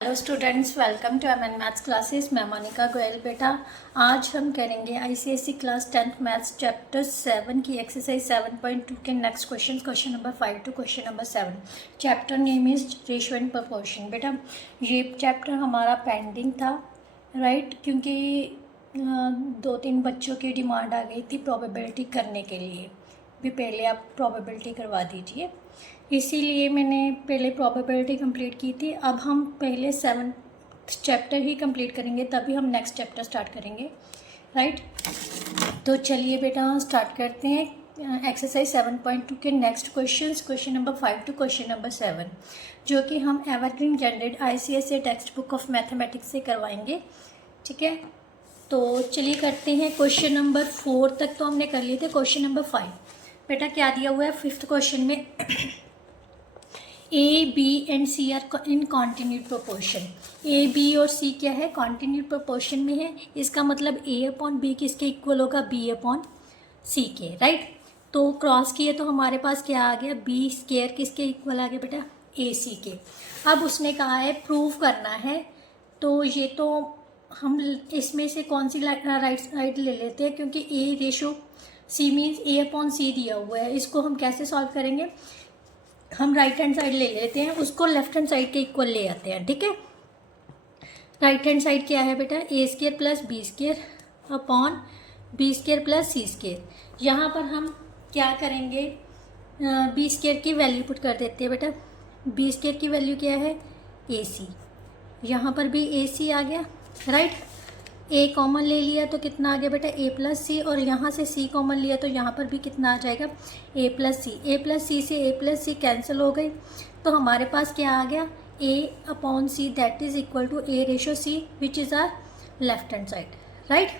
Hello students, welcome to MN maths classes. मैं मोनिका गोयल। बेटा आज हम करेंगे ICSE class 10th maths chapter 7 की एक्सरसाइज 7.2 के next question number 5 to question number 7। Chapter name is ratio and proportion. बेटा ये चैप्टर हमारा पेंडिंग था, राइट, क्योंकि 2-3 बच्चों की डिमांड आ गई थी प्रोबेबिलिटी करने के लिए भी पहले आप प्रोबेबिलिटी करवा दीजिए, इसीलिए मैंने पहले प्रोबेबिलिटी कंप्लीट की थी। अब हम पहले 7th चैप्टर ही कंप्लीट करेंगे, तभी हम नेक्स्ट चैप्टर स्टार्ट करेंगे, राइट। तो चलिए बेटा स्टार्ट करते हैं एक्सरसाइज 7.2 के next question number 5 to question number 7, जो कि हम Evergreen generate ICSE text book of mathematics से करवाएंगे, ठीक है। तो चलिए करते हैं। क्वेश्चन नंबर 4 तक तो हमने कर लिए थे। क्वेश्चन नंबर 5 बेटा क्या दिया हुआ है 5th क्वेश्चन में, A B and C are in continued proportion. A B और सी क्या है, कॉन्टिन्यूड प्रोपोर्शन में है। इसका मतलब ए अपॉन बी किसके इक्वल होगा, बी अपॉन सी के, राइट। तो क्रॉस किए तो हमारे पास क्या आ गया, बी स्क्वायर किसके इक्वल आ गया बेटा, ए सी के। अब उसने कहा है प्रूव करना है, तो ये तो हम इसमें से कौन सी राइट साइड ले लेते हैं, क्योंकि ए रेशो सी मीन्स ए अपॉन सी दिया हुआ है। इसको हम कैसे सॉल्व करेंगे, हम राइट हैंड साइड ले लेते हैं, उसको लेफ्ट हैंड साइड के इक्वल ले आते हैं, ठीक है। राइट हैंड साइड क्या है बेटा, a square plus b square upon b square plus C square. यहाँ पर हम क्या करेंगे, बी स्क्वायर की वैल्यू पुट कर देते हैं बेटा। बी स्क्वायर की वैल्यू क्या है, ए सी। यहाँ पर भी ए सी आ गया, राइट। ए कॉमन ले लिया तो कितना आ गया बेटा, ए प्लस सी, और यहाँ से सी कॉमन लिया तो यहाँ पर भी कितना आ जाएगा, ए प्लस सी। ए प्लस सी से ए प्लस सी कैंसिल हो गई, तो हमारे पास क्या आ गया, a upon c that is equal to a ratio c which is our left hand side, right.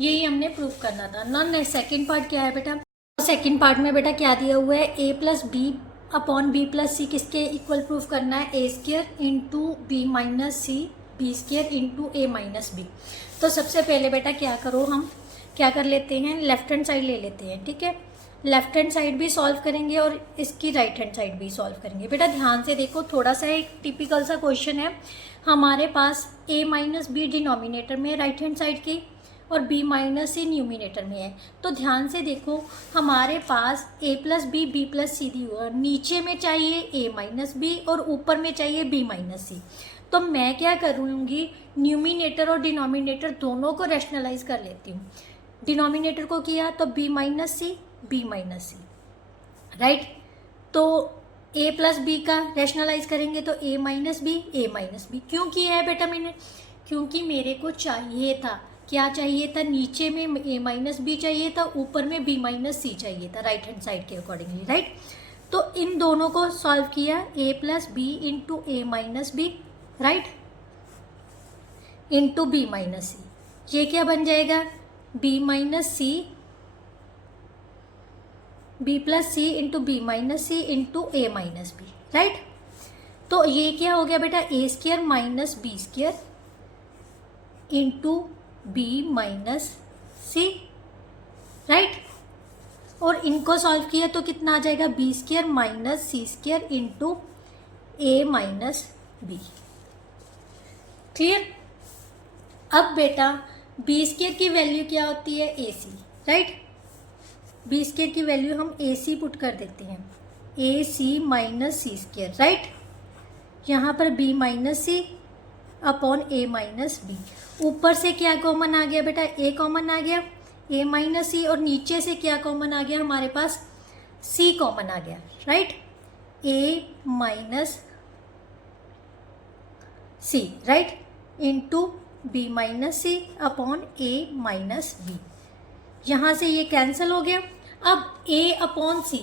यही हमने प्रूव करना था। नॉन सेकेंड पार्ट क्या है बेटा, सेकेंड पार्ट में बेटा क्या दिया हुआ है, a plus B upon b plus c किसके इक्वल प्रूफ करना है, a square into b minus c b square into A minus b. तो सबसे पहले बेटा क्या करो, हम क्या कर लेते हैं, लेफ्ट हैंड साइड ले लेते हैं, ठीक है। लेफ्ट हैंड साइड भी सॉल्व करेंगे और इसकी राइट हैंड साइड भी सॉल्व करेंगे। बेटा ध्यान से देखो, थोड़ा सा एक टिपिकल सा क्वेश्चन है। हमारे पास ए माइनस बी डिनोमिनेटर में राइट हैंड साइड की और बी माइनस सी न्यूमिनेटर में है। तो ध्यान से देखो, हमारे पास ए प्लस बी प्लस सी दी हुआ, नीचे में चाहिए ए माइनस बी और ऊपर में चाहिए बी माइनस सी। तो मैं क्या करूँगी, न्यूमिनेटर और डिनोमिनेटर दोनों को रैशनलाइज कर लेती हूँ। डिनोमिनेटर को किया तो b minus c b minus c, right. तो ए प्लस बी का रैशनलाइज करेंगे तो ए माइनस बी। क्यों किया है बेटा मैंने, क्योंकि मेरे को चाहिए था, क्या चाहिए था, नीचे में ए माइनस बी चाहिए था, ऊपर में बी माइनस सी चाहिए था, राइट हैंड साइड के अकॉर्डिंगली, राइट। तो इन दोनों को सॉल्व किया, a plus b into A minus b, right, into b minus c. ये क्या बन जाएगा, b minus c, b plus c into b minus c into ए माइनस बी, राइट। तो ये क्या हो गया बेटा, a square minus B square into b minus c, right. और इनको सॉल्व किया तो कितना आ जाएगा, बी स्क्वायर माइनस सी स्क्वायर इंटू ए माइनस बी। क्लियर। अब बेटा बी स्क्वायर की वैल्यू क्या होती है, a c, right. B square की वैल्यू हम ए सी पुट कर देते हैं, ए सी माइनस सी स्क्वायर, राइट। यहाँ पर बी माइनस सी अपॉन ए माइनस बी। ऊपर से क्या कॉमन आ गया बेटा, ए कॉमन आ गया, ए माइनस सी, और नीचे से क्या कॉमन आ गया, हमारे पास सी कॉमन आ गया, राइट। ए minus c, right, into b minus सी अपॉन ए माइनस बी। यहाँ से ये कैंसिल हो गया। अब ए अपॉन सी,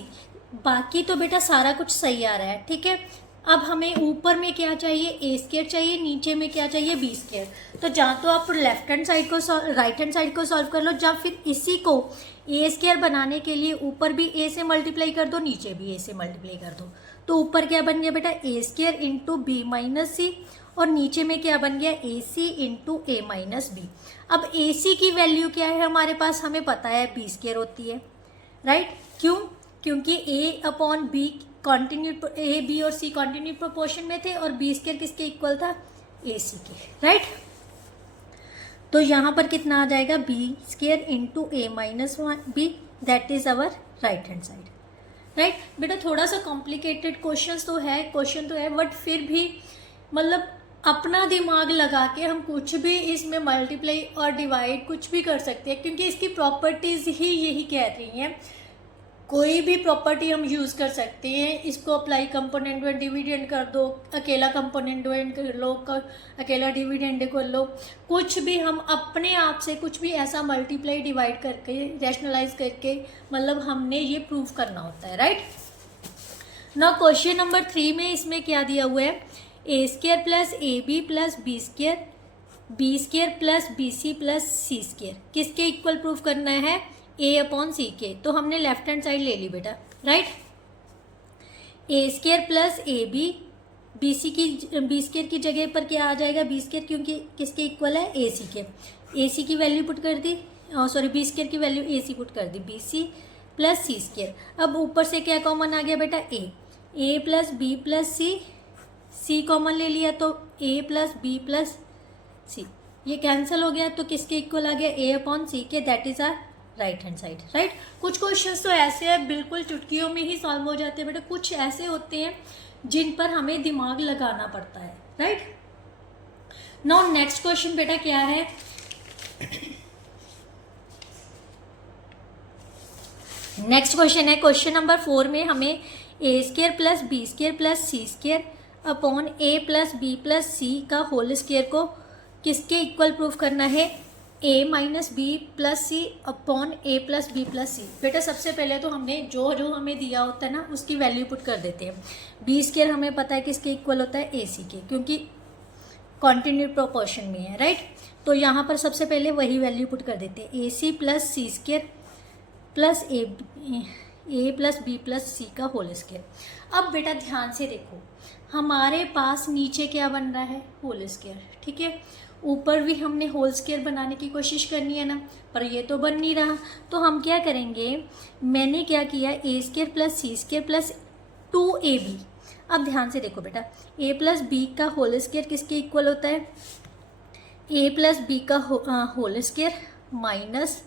बाकी तो बेटा सारा कुछ सही आ रहा है, ठीक है। अब हमें ऊपर में क्या चाहिए, ए स्क्वायर चाहिए, नीचे में क्या चाहिए, बी स्क्वायर। तो जहाँ तो आप लेफ्ट हैंड साइड को राइट हैंड साइड को सॉल्व कर लो, या फिर इसी को ए स्क्वायर बनाने के लिए ऊपर भी ए से मल्टीप्लाई कर दो, नीचे भी ए से मल्टीप्लाई कर दो। तो ऊपर क्या बन गया बेटा, a square into b minus सी, और नीचे में क्या बन गया, A C into A minus B. अब ए सी की वैल्यू क्या है हमारे पास, हमें पता है बी स्क्वायर होती है, राइट। क्यों, क्योंकि ए अपॉन बी ए बी और सी कॉन्टिन्यूड प्रोपोर्शन में थे और बी स्क्वायर किसके इक्वल था, ए सी के, राइट। तो यहाँ पर कितना आ जाएगा, B square into A minus B, that is our right hand side, right. बेटा थोड़ा सा कॉम्प्लिकेटेड क्वेश्चन तो है बट फिर भी मतलब अपना दिमाग लगा के हम कुछ भी इसमें मल्टीप्लाई और डिवाइड कुछ भी कर सकते हैं, क्योंकि इसकी प्रॉपर्टीज़ ही यही कह रही हैं। कोई भी प्रॉपर्टी हम यूज़ कर सकते हैं, इसको अप्लाई कंपोनेंट में डिविडेंड कर दो, अकेला कंपोनेंट कर लो, अकेला डिविडेंड कर लो, कुछ भी हम अपने आप से कुछ भी ऐसा मल्टीप्लाई डिवाइड करके रैशनलाइज करके मतलब हमने ये प्रूव करना होता है, राइट। नाउ क्वेश्चन नंबर 3 में इसमें क्या दिया हुआ है, a square plus A b plus b square plus b c plus C square किसके इक्वल प्रूफ करना है, ए अपॉन सी के। तो हमने लेफ्ट हैंड साइड ले ली बेटा, right. A square plus A B square की जगह पर क्या आ जाएगा, बी स्क्वायर, क्योंकि किसके इक्वल है, ए सी के। ए सी की वैल्यू पुट कर दी, सॉरी बी स्क्वायर की वैल्यू ए सी पुट कर दी, बी सी प्लस सी स्क्वायर। अब ऊपर से क्या कॉमन आ गया बेटा, ए प्लस बी प्लस सी कॉमन ले लिया तो ए प्लस बी प्लस सी, ये कैंसिल हो गया तो किसके इक्वल आ गया, ए अपॉन सी के, that is our right hand side, right. कुछ क्वेश्चंस तो ऐसे हैं बिल्कुल चुटकियों में ही सॉल्व हो जाते हैं बेटा, कुछ ऐसे होते हैं जिन पर हमें दिमाग लगाना पड़ता है, राइट। नाउ नेक्स्ट क्वेश्चन बेटा क्या है, नेक्स्ट क्वेश्चन है क्वेश्चन नंबर 4 में हमें a square plus b square plus C square upon a plus B plus सी का होल स्क्वायर को किसके इक्वल प्रूफ करना है, a minus b plus c upon a plus B plus c. बेटा सबसे पहले तो हमने जो हमें दिया होता है ना उसकी वैल्यू पुट कर देते हैं। बी स्क्वायर हमें पता है किसके इक्वल होता है, ए सी के, क्योंकि कॉन्टिन्यूड प्रोपोर्शन में है, राइट। तो यहाँ पर सबसे पहले वही वैल्यू पुट कर देते हैं, ए सी प्लस सी स्क्वायर प्लस ए प्लस बी प्लस सी का होल स्क्वायर। अब बेटा ध्यान से देखो, हमारे पास नीचे क्या बन रहा है, होल स्क्वायर, ठीक है। ऊपर भी हमने होल स्क्वायर बनाने की कोशिश करनी है ना, पर ये तो बन नहीं रहा। तो हम क्या करेंगे, मैंने क्या किया, ए स्क्वायर प्लस सी स्क्वायर प्लस 2ab। अब ध्यान से देखो बेटा, ए प्लस बी का होल स्क्वायर किसके इक्वल होता है, ए प्लस बी का होल स्क्वायर माइनस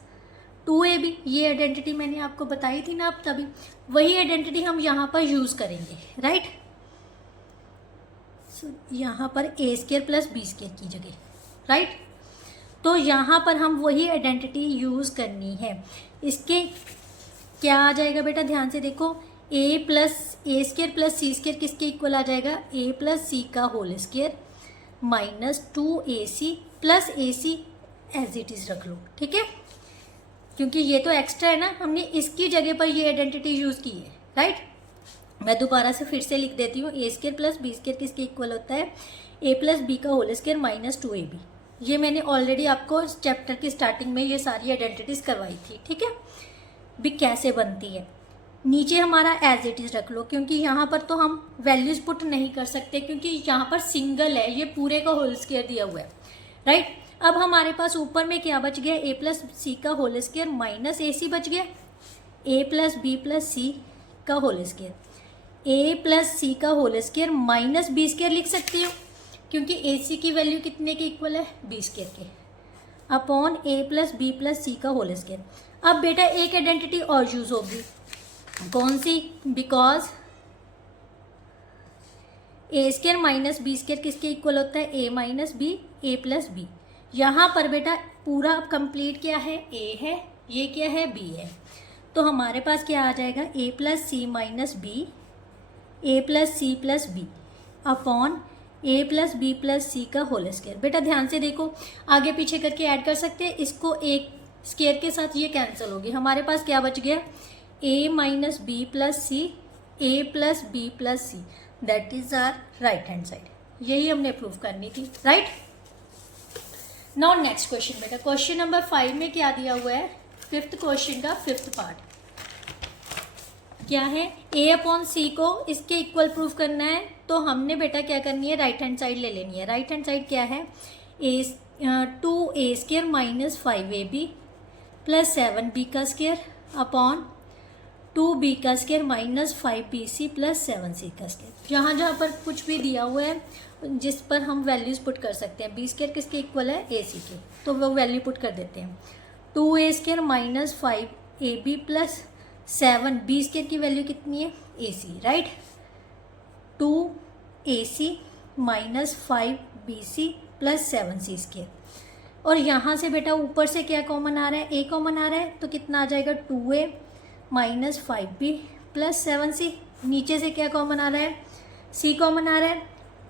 2ab। ये आइडेंटिटी मैंने आपको बताई थी ना, अब तभी वही आइडेंटिटी हम यहाँ पर यूज़ करेंगे, राइट। यहाँ पर ए स्क्वायर प्लस बी स्क्वायर की जगह, राइट। तो यहाँ पर हम वही आइडेंटिटी यूज़ करनी है। इसके क्या आ जाएगा बेटा, ध्यान से देखो, A square plus C square किसके इक्वल आ जाएगा, ए प्लस सी का whole square minus 2ac plus ac as it is रख लो, ठीक है, क्योंकि ये तो एक्स्ट्रा है ना, हमने इसकी जगह पर ये आइडेंटिटी यूज़ की है, राइट। मैं दोबारा से फिर से लिख देती हूँ, ए स्क्वायर प्लस बी स्क्वायर किसके इक्वल होता है, ए प्लस बी का होल स्क्वायर माइनस 2ab। ये मैंने ऑलरेडी आपको इस चैप्टर की स्टार्टिंग में ये सारी आइडेंटिटीज करवाई थी, ठीक है। भी कैसे बनती है, नीचे हमारा एज इट इज़ रख लो, क्योंकि यहाँ पर तो हम वैल्यूज पुट नहीं कर सकते, क्योंकि यहाँ पर सिंगल है, ये पूरे का होल स्क्वायर दिया हुआ है, राइट। अब हमारे पास ऊपर में क्या बच गया, ए प्लस सी का होल स्क्वायर माइनस ac बच गया, ए प्लस बी प्लस सी का होल स्क्वायर, ए प्लस सी का whole square minus B square लिख सकती हूँ, क्योंकि ac की वैल्यू कितने के इक्वल है, बी स्क्वायर के, upon a plus B plus सी का होल स्क्वायर। अब बेटा एक आइडेंटिटी और यूज होगी, कौन सी, because a square minus B square किसके इक्वल होता है, a minus b, a plus b. यहाँ पर बेटा पूरा कंप्लीट क्या है, ए है, ये क्या है, बी है। तो हमारे पास क्या आ जाएगा, ए plus c minus b, a plus c plus B upon a plus B plus सी का होल स्क्वायर। बेटा ध्यान से देखो, आगे पीछे करके ऐड कर सकते हैं, इसको एक स्क्वायर के साथ ये कैंसिल होगी, हमारे पास क्या बच गया, a minus b plus c, a plus B plus c, that is our right hand side. यही हमने प्रूव करनी थी, राइट। नाउ नेक्स्ट क्वेश्चन बेटा, क्वेश्चन नंबर 5 में क्या दिया हुआ है, 5th क्वेश्चन का 5th पार्ट क्या है, ए अपॉन सी को इसके इक्वल प्रूफ करना है। तो हमने बेटा क्या करनी है, राइट हैंड साइड ले लेनी है। राइट हैंड साइड क्या है, 2a square minus 5ab plus 7b का स्क्वायर अपॉन 2b का square minus 5bc plus 7c का स्क्वायर। जहाँ जहाँ पर कुछ भी दिया हुआ है जिस पर हम वैल्यूज़ पुट कर सकते हैं, बी स्क्वायर किसके इक्वल है, ए सी के, तो वो वैल्यू पुट कर देते हैं। 2a square minus 5ab plus 7, b square की वैल्यू कितनी है, a c, right. 2ac minus 5bc plus 7c square. और यहाँ से बेटा ऊपर से क्या कॉमन आ रहा है, a कॉमन आ रहा है, तो कितना आ जाएगा 2a minus 5b plus 7c। नीचे से क्या कॉमन आ रहा है, c कॉमन आ रहा है,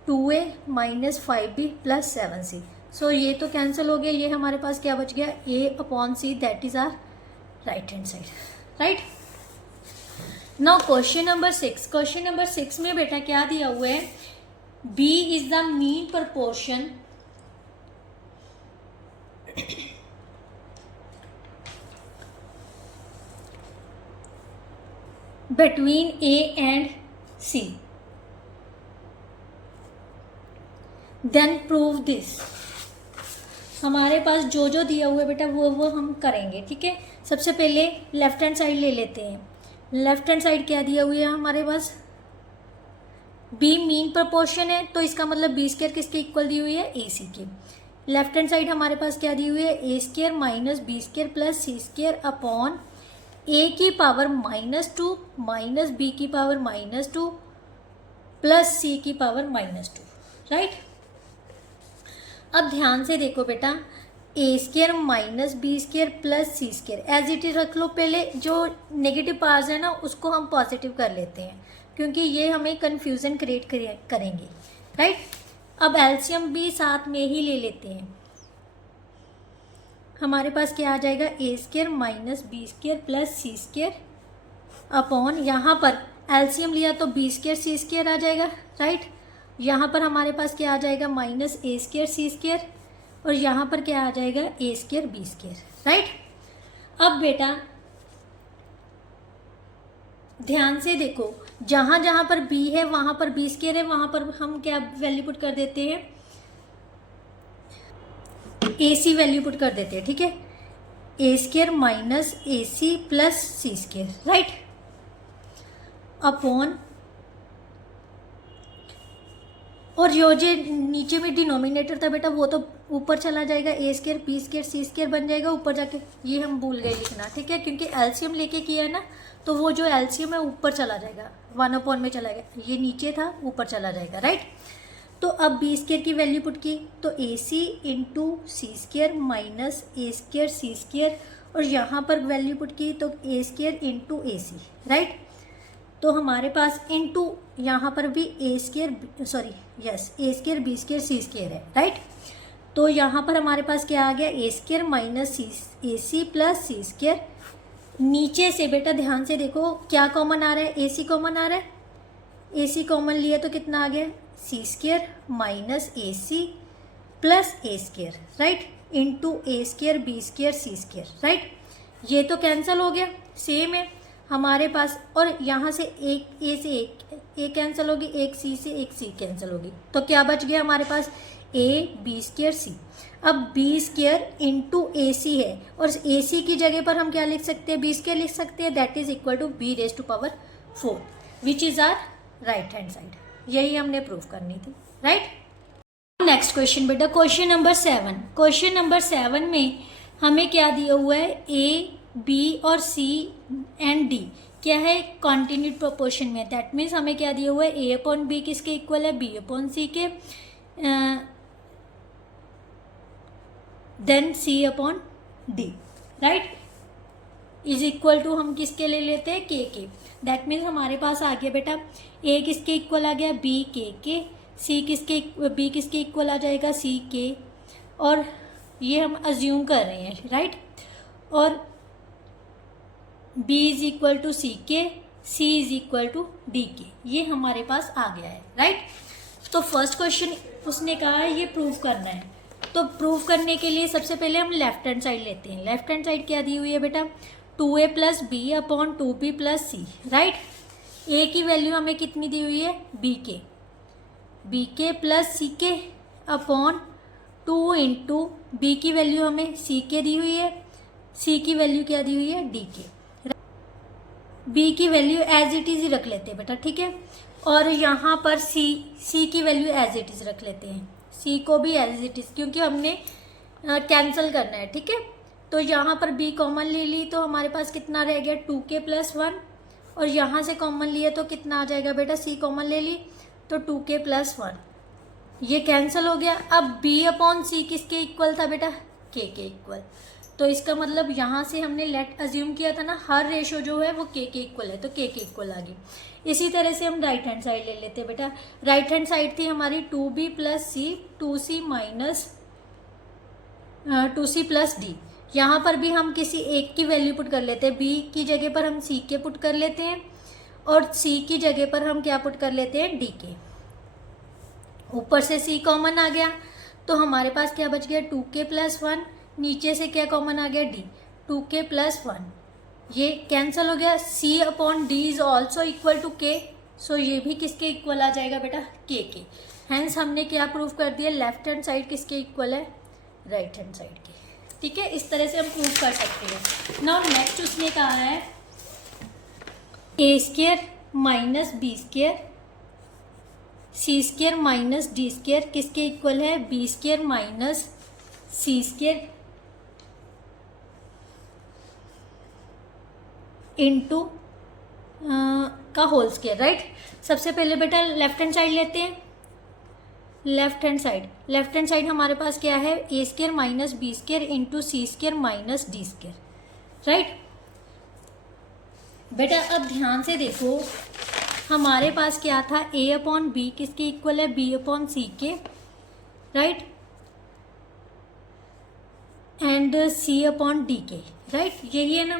2a minus 5b plus 7c। सो ये तो कैंसिल हो गया, ये हमारे पास क्या बच गया, a upon c, that is our right hand side, right. Now question number 6। क्वेश्चन नंबर 6 में बेटा क्या दिया हुआ है, b is the mean proportion between a and c, then prove this। हमारे पास जो जो दिया हुआ है बेटा वो हम करेंगे, ठीक है। सबसे पहले लेफ्ट हैंड साइड ले लेते हैं। लेफ्ट हैंड साइड क्या दिया हुआ है हमारे पास, b मीन प्रपोर्शन है, तो इसका मतलब बी स्क्वायर किसके इक्वल दी हुई है, ए सी के। लेफ्ट हैंड साइड हमारे पास क्या दी हुई है, a square minus B square plus C square upon a की पावर -2 माइनस बी की पावर -2 प्लस सी की पावर -2, राइट। अब ध्यान से देखो बेटा, a square minus B square plus C square as it is रख लो। पहले जो नेगेटिव पार्ट्स है ना उसको हम पॉजिटिव कर लेते हैं, क्योंकि ये हमें कन्फ्यूज़न क्रिएट करेंगे, राइट। अब एलसीएम भी साथ में ही ले लेते हैं। हमारे पास क्या आ जाएगा, a square minus B square plus C square upon, यहाँ पर एलसीएम लिया तो बी स्क्वायर सी स्क्वायर आ जाएगा, राइट। यहाँ पर हमारे पास क्या आ जाएगा, minus a square c square, और यहाँ पर क्या आ जाएगा, a square b square, right. अब बेटा ध्यान से देखो, जहाँ जहाँ पर b है वहाँ पर बी स्क्वायर है, वहाँ पर हम क्या वैल्यू पुट कर देते हैं, ए सी वैल्यू पुट कर देते हैं, ठीक है। A square minus A C plus C square, right, upon, और जो नीचे में डिनोमिनेटर था बेटा वो तो ऊपर चला जाएगा, a square b square c square बन जाएगा ऊपर जाके, ये हम भूल गए लिखना, ठीक है, क्योंकि एलसीएम लेके किया है ना, तो वो जो एलसीएम है ऊपर चला जाएगा, 1/, में चला गया, ये नीचे था ऊपर चला जाएगा, राइट। तो अब बी स्क्वायर की वैल्यू पुट की, तो ए सी into C square minus a square c square, और यहाँ पर वैल्यू पुट की तो ए स्क्वायर इंटू ए सी, राइट। तो हमारे पास इंटू यहाँ पर भी ए स्क्वायर, सॉरी यस, ए square b square c square है, राइट। तो यहाँ पर हमारे पास क्या आ गया, ए स्क्वायर माइनस सी ए सी प्लस सी स्क्वायर। नीचे से बेटा ध्यान से देखो क्या कॉमन आ रहा है, ए सी कॉमन आ रहा है, ए सी कॉमन लिया तो कितना आ गया, सी square minus A C plus A square, right, into A square b square c square, right. ये तो कैंसिल हो गया, सेम है हमारे पास, और यहाँ से एक ए से एक कैंसिल होगी, एक सी से एक सी कैंसिल होगी, तो क्या बच गया हमारे पास, ए बी स्क्वायर सी। अब बी स्क्वायर इंटू ए सी है, और ए सी की जगह पर हम क्या लिख सकते हैं, बी स्क्वायर लिख सकते हैं, that is equal to B raise to power 4, which is our right hand side. यही हमने प्रूव करनी थी, राइट। नेक्स्ट क्वेश्चन बेटा, क्वेश्चन नंबर 7। क्वेश्चन नंबर 7 में हमें क्या दिया हुआ है, ए बी और सी एंड डी क्या है, कॉन्टिन्यूड प्रोपोर्शन में, दैट मीन्स हमें क्या दिया हुआ है, ए अपॉन बी किसके इक्वल है, बी अपॉन सी के, then C upon D, right, is equal to हम किसके ले लेते हैं, के। दैट मीन्स हमारे पास आ गया बेटा, ए किसके इक्वल आ गया, बी के, सी किसके, बी किसके इक्वल आ जाएगा, सी के, और ये हम अज्यूम कर रहे हैं, राइट, और b is equal to C K, c is equal to D K, ये हमारे पास आ गया है, राइट। तो फर्स्ट क्वेश्चन उसने कहा है ये प्रूव करना है, तो प्रूव करने के लिए सबसे पहले हम लेफ्ट हैंड साइड लेते हैं। लेफ्ट हैंड साइड क्या दी हुई है बेटा, 2a plus B upon 2b plus C, right. a की वैल्यू हमें कितनी दी हुई है, बी के प्लस सी के अपॉन 2 इंटू बी की वैल्यू हमें सी के दी हुई है, सी की वैल्यू क्या दी हुई है, डी के, बी की वैल्यू एज इट इज़ ही रख लेते हैं बेटा, ठीक है। और यहाँ पर सी की वैल्यू एज इट इज़ रख लेते हैं, सी को भी एज इट इज़, क्योंकि हमने कैंसिल करना है, ठीक है। तो यहाँ पर बी कॉमन ले ली तो हमारे पास कितना रह गया 2k+1, और यहाँ से कॉमन लिया तो कितना आ जाएगा बेटा, सी कॉमन ले ली तो 2k+1, ये कैंसिल हो गया। अब b/c किसके इक्वल था बेटा, k के इक्वल। तो इसका मतलब यहाँ से हमने लेट अज्यूम किया था ना, हर रेशो जो है वो k के इक्वल है, तो k के इक्वल आ गई। इसी तरह से हम राइट हैंड साइड ले लेते हैं बेटा। राइट हैंड साइड थी हमारी 2b+c 2c+d। यहाँ पर भी हम किसी एक की वैल्यू पुट कर लेते हैं, b की जगह पर हम c के पुट कर लेते हैं, और c की जगह पर हम क्या पुट कर लेते हैं, d के। ऊपर से c कॉमन आ गया तो हमारे पास क्या बच गया 2k+1, नीचे से क्या कॉमन आ गया d, 2k+1, ये कैंसिल हो गया। c/d is also equal to k, so ये भी किसके इक्वल आ जाएगा बेटा, k के। हैंस हमने क्या प्रूव कर दिया, लेफ्ट हैंड साइड किसके इक्वल है, राइट हैंड साइड के, ठीक है। इस तरह से हम प्रूव कर सकते हैं। नाउ नेक्स्ट उसने कहा है a² - b² c² - d² किसके इक्वल है, b² - c² इंटू का होल स्क्वायर, राइट। सबसे पहले बेटा लेफ्ट हैंड साइड लेते हैं। लेफ्ट हैंड साइड हमारे पास क्या है, a² - b² into c² - d², right. बेटा अब ध्यान से देखो, हमारे पास क्या था, a/b किसके इक्वल है, b/c के, राइट, एंड c/d के, राइट, यही है ना।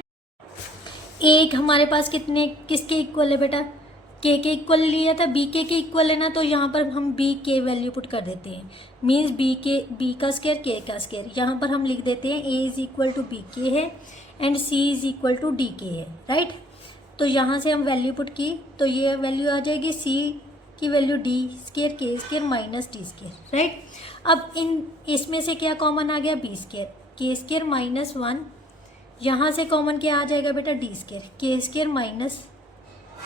एक हमारे पास किसके इक्वल है बेटा, k के इक्वल लिया था, b के इक्वल है ना, तो यहाँ पर हम b के वैल्यू पुट कर देते हैं, मीन्स b का स्क्वायर k का स्क्वायर। यहाँ पर हम लिख देते हैं a is equal to B K है and c is equal to D K है, राइट। तो यहाँ से हम वैल्यू पुट की तो ये वैल्यू आ जाएगी, c की value d² k² - d², right. अब इसमें से क्या कॉमन आ गया, b² k² - 1, यहाँ से कॉमन क्या आ जाएगा बेटा, d² k² -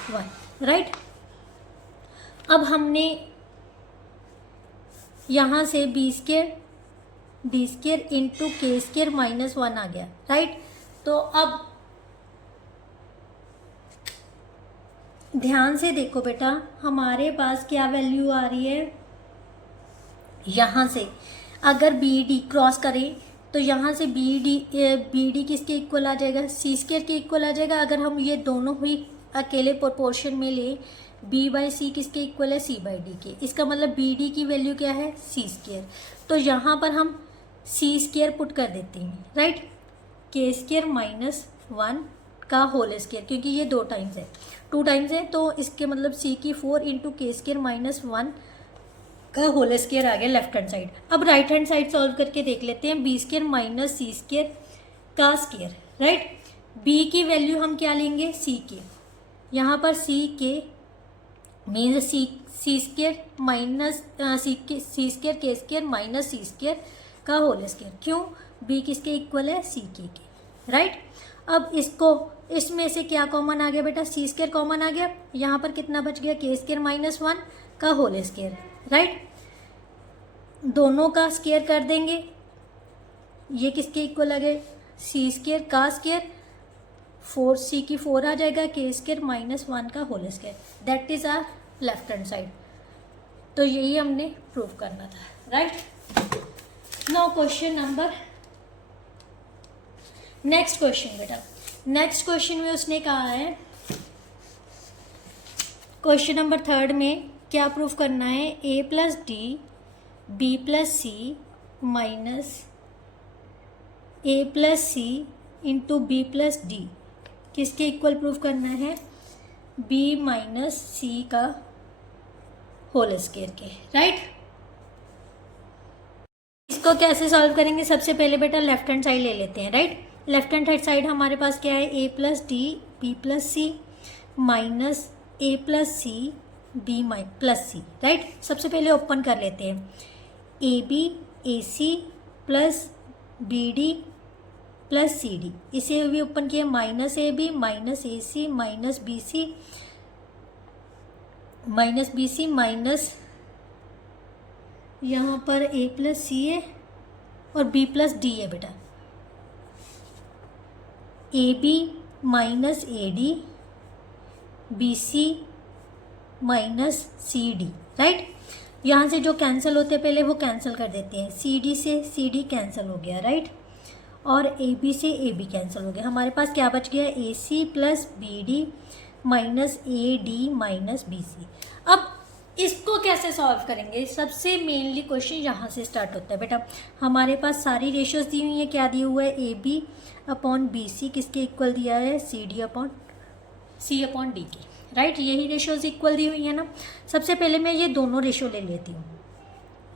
1, राइट। अब हमने यहाँ से b² d² इंटू k² - 1 आ गया, राइट। तो अब ध्यान से देखो बेटा, हमारे पास क्या वैल्यू आ रही है, यहाँ से अगर बी डी क्रॉस करें तो यहाँ से बी डी किसके इक्वल आ जाएगा, c² के इक्वल आ जाएगा। अगर हम ये दोनों ही अकेले प्रोपोर्शन में ले, b/c किसके इक्वल है, c/d के। इसका मतलब bd की वैल्यू क्या है, c²। तो यहाँ पर हम c² पुट कर देते हैं, राइट, k² - 1 का होल स्क्वायर, क्योंकि ये 2 टाइम्स है, तो इसके मतलब c की 4 इंटू k² - 1 का होल स्क्वायर आ गया लेफ्ट हैंड साइड। अब राइट हैंड साइड सॉल्व करके देख लेते हैं, b² - c² का स्क्वायर, राइट। b की वैल्यू हम क्या लेंगे, c के, यहाँ पर c के मीन्स c² - c² का होल स्क्वायर, क्यों, b किसके इक्वल है, c के, राइट। अब इसमें से क्या कॉमन आ गया बेटा, c² कॉमन आ गया, यहाँ पर कितना बच गया, k² - 1 का होल स्क्वायर, राइट। दोनों का स्क्वायर कर देंगे, ये किसके इक्वल आ गए, c² का स्क्वायर, 4c की 4 आ जाएगा, k² - 1 का whole square, that is our left hand side. तो यही हमने प्रूव करना था, right. Now question number, next question बेटा, नेक्स्ट क्वेश्चन में उसने कहा है, क्वेश्चन नंबर 3 में क्या प्रूफ करना है, a+d b+c minus a+c into b+d किसके इक्वल प्रूफ करना है, b - c का होल स्क्वायर के, राइट। इसको कैसे सॉल्व करेंगे, सबसे पहले बेटा लेफ्ट हैंड साइड ले लेते हैं, राइट। लेफ्ट हैंड साइड हमारे पास क्या है, a+d b+c minus a+c b+c, right. सबसे पहले ओपन कर लेते हैं, ab ac plus bd plus C D, इसे भी ओपन किया minus A B minus A C minus B C minus यहाँ पर ए प्लस सी है और बी प्लस डी है बेटा, A B minus A D B C minus C D, right. यहाँ से जो कैंसिल होते हैं पहले वो कैंसिल कर देते हैं, सी डी से सी डी कैंसिल हो गया, राइट, और ए बी से ए बी कैंसिल हो गया। हमारे पास क्या बच गया, A C plus B D minus A D minus B C. अब इसको कैसे सॉल्व करेंगे, सबसे मेनली क्वेश्चन यहाँ से स्टार्ट होता है बेटा। हमारे पास सारी रेशियोज दी हुई है, क्या दिया हुआ है, A B upon B C किसके इक्वल दिया है, C D upon C upon D के, राइट। यही रेशियोज इक्वल दी हुई है ना। सबसे पहले मैं ये दोनों रेशियो ले लेती हूँ,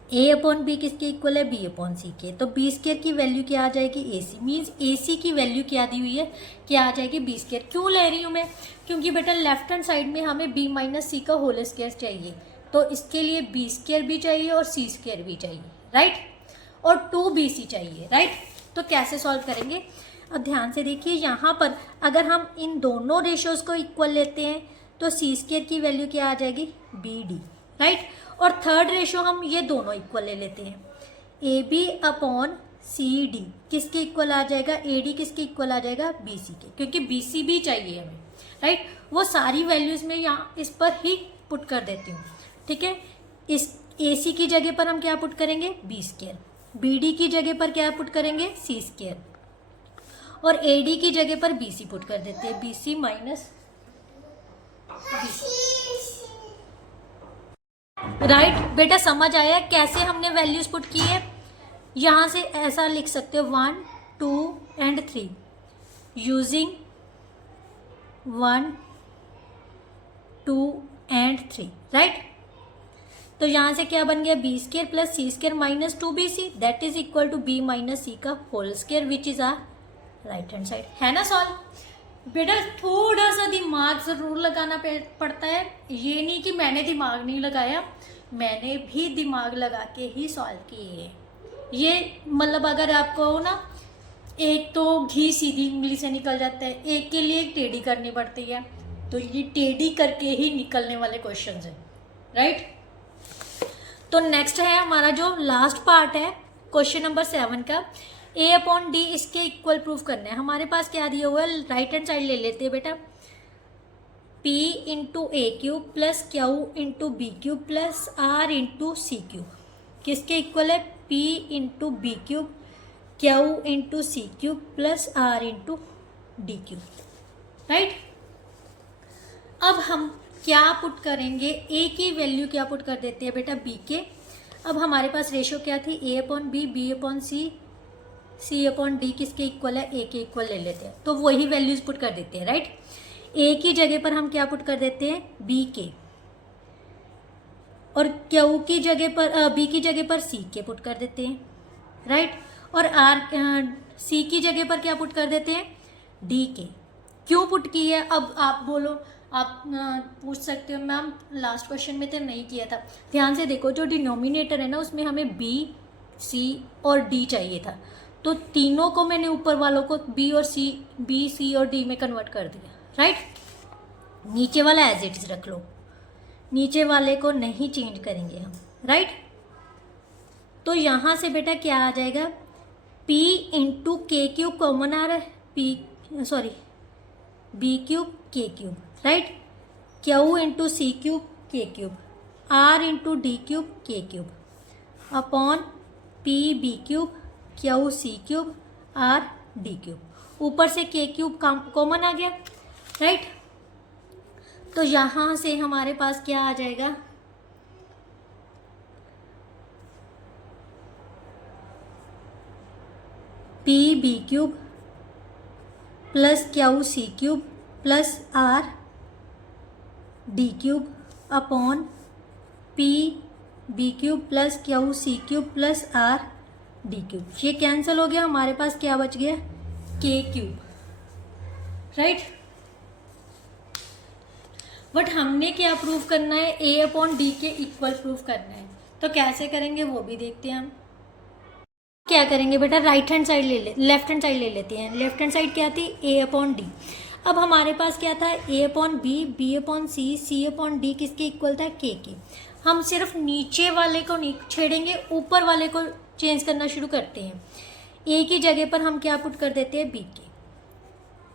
ए अपॉन बी किसके इक्वल है, बी अपॉन सी के। तो बी स्क्वायर की वैल्यू क्या आ जाएगी, ए सी, मीन्स ए सी की वैल्यू क्या दी हुई है, क्या आ जाएगी, बी स्क्वायर। क्यों ले रही हूँ मैं, क्योंकि बेटा लेफ्ट हैंड साइड में हमें बी माइनस सी का होल स्क्वायर चाहिए, तो इसके लिए बी स्क्वायर भी चाहिए और सी स्क्वायर भी चाहिए, राइट, और 2bc चाहिए, राइट। तो कैसे सॉल्व करेंगे, अब ध्यान से देखिए, यहाँ पर अगर हम इन दोनों रेशियोज को इक्वल लेते हैं तो सी स्क्वायर की वैल्यू क्या आ जाएगी, बी डी, राइट। और थर्ड रेशियो हम ये दोनों इक्वल ले लेते हैं, A B upon C D किसके इक्वल आ जाएगा, ए डी किसके इक्वल आ जाएगा, बी सी के, क्योंकि बी सी भी चाहिए हमें, राइट। वो सारी वैल्यूज में यहाँ इस पर ही पुट कर देती हूँ, ठीक है। इस ए सी की जगह पर हम क्या पुट करेंगे, बी स्क्वायर, बी डी की जगह पर क्या पुट करेंगे, सी स्क्वायर, और ए डी की जगह पर बी सी पुट कर देते हैं, B C minus B C, right. बेटा समझ आया कैसे हमने वैल्यूज पुट की है। यहाँ से ऐसा लिख सकते हो 1 2 एंड 3 यूजिंग 1 2 एंड 3, राइट। तो यहाँ से क्या बन गया, B square plus C square minus 2bc that is equal to B minus C का whole square which is our right hand side, है ना सॉल्व। बेटा थोड़ा सा दिमाग जरूर लगाना पड़ता है, ये नहीं कि मैंने दिमाग नहीं लगाया, मैंने भी दिमाग लगा के ही सॉल्व किए हैं। ये मतलब अगर आपको ना, एक तो घी सीधी उंगली से निकल जाता है, एक के लिए एक टेढ़ी करनी पड़ती है, तो ये टेढ़ी करके ही निकलने वाले क्वेश्चन हैं, राइट। तो नेक्स्ट है हमारा जो लास्ट पार्ट है क्वेश्चन नंबर 7 का, ए अपॉन डी इसके इक्वल प्रूफ करना है। हमारे पास क्या दिया हुआ है, राइट हैंड साइड ले लेते हैं बेटा, P into A cube plus Q into B cube plus R into C cube किसके इक्वल है, P into B cube Q into C cube plus R into D cube, right. अब हम क्या put करेंगे, ए की वैल्यू क्या put कर देते हैं बेटा, बी के। अब हमारे पास रेशियो क्या थी, ए upon B upon C upon D किसके इक्वल है, ए के इक्वल ले लेते हैं, तो वही वैल्यूज पुट कर देते हैं, राइट। ए की जगह पर हम क्या पुट कर देते हैं, बी के, और क्यू की जगह पर बी की जगह पर सी के पुट कर देते हैं, राइट। और आर सी की जगह पर क्या पुट कर देते हैं, डी के। क्यों पुट की है, अब आप बोलो, आप पूछ सकते हो मैम लास्ट क्वेश्चन में तो नहीं किया था। ध्यान से देखो, जो डिनोमिनेटर है ना उसमें हमें बी सी और डी चाहिए था, तो तीनों को मैंने ऊपर वालों को बी सी और डी में कन्वर्ट कर दिया, राइट। नीचे वाला एज इट इज रख लो, नीचे वाले को नहीं चेंज करेंगे हम, राइट। तो यहाँ से बेटा क्या आ जाएगा, P into K cube common आ रहा है, B cube K cube, right. Q into C cube K cube, R into D cube K cube upon P B cube Q C cube R D cube, ऊपर से के cube common आ गया, right. तो यहाँ से हमारे पास क्या आ जाएगा, P B cube plus Q C cube plus R D cube upon P B cube plus Q C cube plus R D cube. ये कैंसिल हो गया, हमारे पास क्या बच गया, के क्यूब, राइट। बट हमने क्या प्रूफ करना है, ए अपॉन डी के इक्वल प्रूफ करना है, तो कैसे करेंगे वो भी देखते हैं हम। क्या करेंगे बेटा, right hand side left hand side ले लेते हैं। लेफ्ट हैंड साइड क्या थी, ए अपॉन डी। अब हमारे पास क्या था, ए upon B, B upon C upon D किसके इक्वल था, के के। हम सिर्फ नीचे वाले को नहीं छेड़ेंगे, ऊपर वाले को चेंज करना शुरू करते हैं। ए की जगह पर हम क्या पुट कर देते हैं, बी के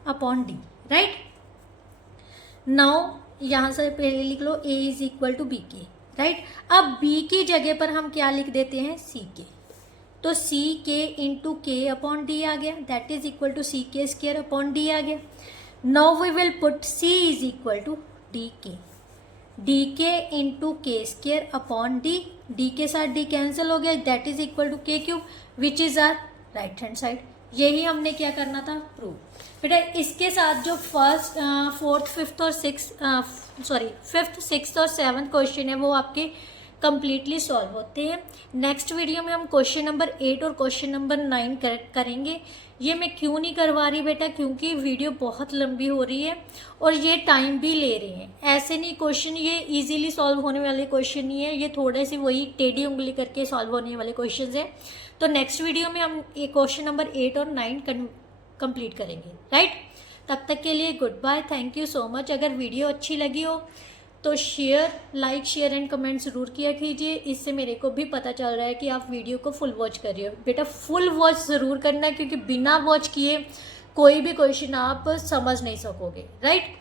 अपॉन डी, राइट। नाउ यहाँ से पहले लिख लो ए इज इक्वल टू बी के, राइट। अब बी की जगह पर हम क्या लिख देते हैं, सी के। तो सी के इंटू के अपॉन डी आ गया, that is equal to C K square upon D आ गया। Now we will put C is equal to D K into K square upon D. D के साथ डी कैंसिल हो गया, that is equal to K cube which is our right hand side. यही हमने क्या करना था, प्रूव। बेटा इसके साथ जो फर्स्ट फोर्थ फिफ्थ और फिफ्थ सिक्स्थ और सेवन्थ क्वेश्चन है वो आपके कंप्लीटली सॉल्व होते हैं। नेक्स्ट वीडियो में हम क्वेश्चन नंबर 8 और क्वेश्चन नंबर 9 करेंगे। ये मैं क्यों नहीं करवा रही बेटा, क्योंकि वीडियो बहुत लंबी हो रही है और ये टाइम भी ले रही है। ऐसे नहीं क्वेश्चन ये इजीली सॉल्व होने वाले क्वेश्चन नहीं है, ये थोड़े से वही टेढ़ी उंगली करके सॉल्व होने वाले क्वेश्चन हैं। तो नेक्स्ट वीडियो में हम ये क्वेश्चन नंबर 8 और 9 कंप्लीट करेंगे, राइट। तब तक के लिए good bye, thank you so much. अगर वीडियो अच्छी लगी हो तो लाइक शेयर एंड कमेंट ज़रूर किया कीजिए। इससे मेरे को भी पता चल रहा है कि आप वीडियो को फुल वॉच कर रहे हो। बेटा फुल वॉच ज़रूर करना, क्योंकि बिना वॉच किए कोई भी क्वेश्चन आप समझ नहीं सकोगे, राइट।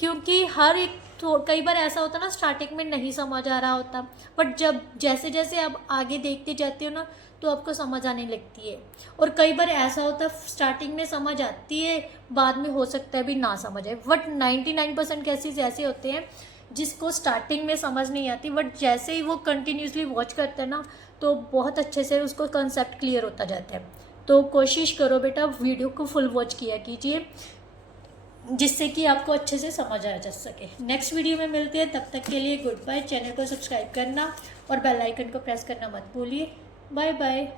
क्योंकि हर एक कई बार ऐसा होता है ना, स्टार्टिंग में नहीं समझ आ रहा होता, बट जब जैसे जैसे आप आगे देखते जाते हो ना तो आपको समझ आने लगती है। और कई बार ऐसा होता है स्टार्टिंग में समझ आती है, बाद में हो सकता है भी ना समझ आए। बट 99% केसेस ऐसे होते हैं जिसको स्टार्टिंग में समझ नहीं आती, बट जैसे ही वो कंटिन्यूसली वॉच करते हैं ना तो बहुत अच्छे से उसको कंसेप्ट क्लियर होता जाता है। तो कोशिश करो बेटा वीडियो को फुल वॉच किया कीजिए, जिससे कि आपको अच्छे से समझ आ जा सके। नेक्स्ट वीडियो में मिलते हैं, तब तक के लिए गुड बाय। चैनल को सब्सक्राइब करना और बेल आइकन को प्रेस करना मत भूलिए। Bye bye.